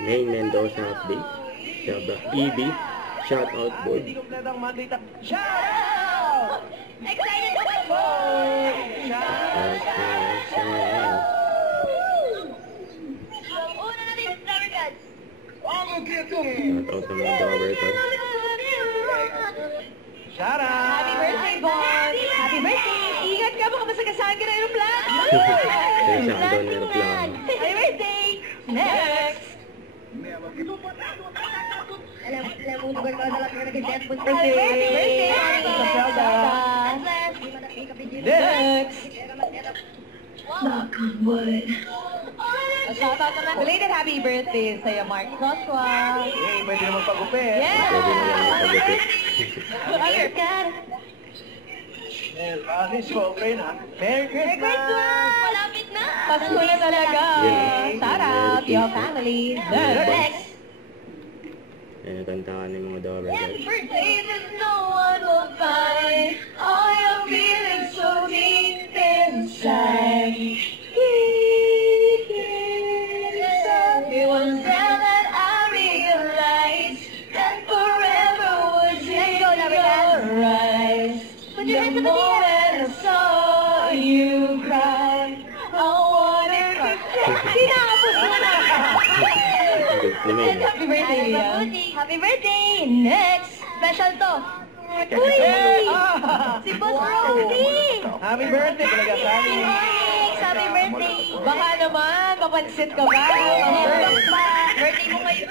May Mendoza update. Shabak EB. Shout out board. Shout! Excited to my boy! Shout! Una natin sa Rubber Cats. Shout out sa mga Rubber Cats. Shout out! Happy birthday, Bon! Happy birthday! Ingat ka, baka masagasaan ka ng aeroplano! Kaya siya ang aeroplano. Happy birthday! Next! Alam mo, lugar ko na lang ka nag-death food birthday! Happy birthday! Zelda! Next! Knock on wood. Shout out naman. Belated happy birthday sa'yo, Mark Joshua. Yay, pwede naman pagupit. Yeah! Pwede na lang magpagupit. Here. This po, okay na. Merry Merry Christmas! Christmas! Malapit na! Pasko na talaga! Yeah. Shout out your family! Next! Ayan, kantahan ng mga Rubber Cats. Birthdays no one will find all your feelings so deep inside. It was then that I realized that forever was in your eyes. The moment I saw you cry, I wanted to tinapos mo na! Happy birthday, Liam. Happy birthday! Next! Special to! Uy! Si Boss Rosie! Happy birthday, talaga sa amin. Happy birthday! Baka naman, mapansit ka ba? Birthday mo kayo.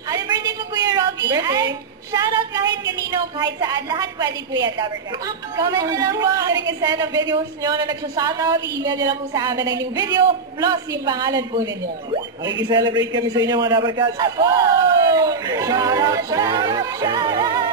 Happy birthday po, Kuya Robbie. Birthday. At shoutout kahit kanino, kahit saan. Lahat pwede po yan, Rubber Cats. Comment nyo lang po ang i-send ng videos nyo na nagsashoutout. I-email nyo lang po sa amin ang inyong video, plus yung pangalan po ninyo. Makikiselebrate kami sa inyo, mga Rubber Cats. Ako! Shout out, shout out, shout out!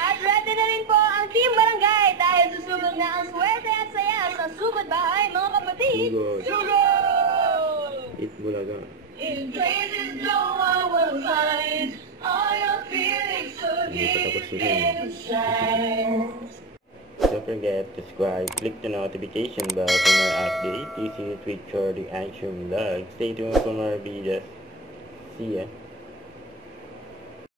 At ready na rin po ang Team Barangay dahil susugod na ang swerte at saya sa Sugod Bahay, mga kapatid. Sugod. Sugod! Eat Bulaga. In places no one will find all your feelings so deep inside. Don't forget to subscribe, click the notification bell for more updates. This is Richard the Action Vlog. Stay tuned for more videos. See ya.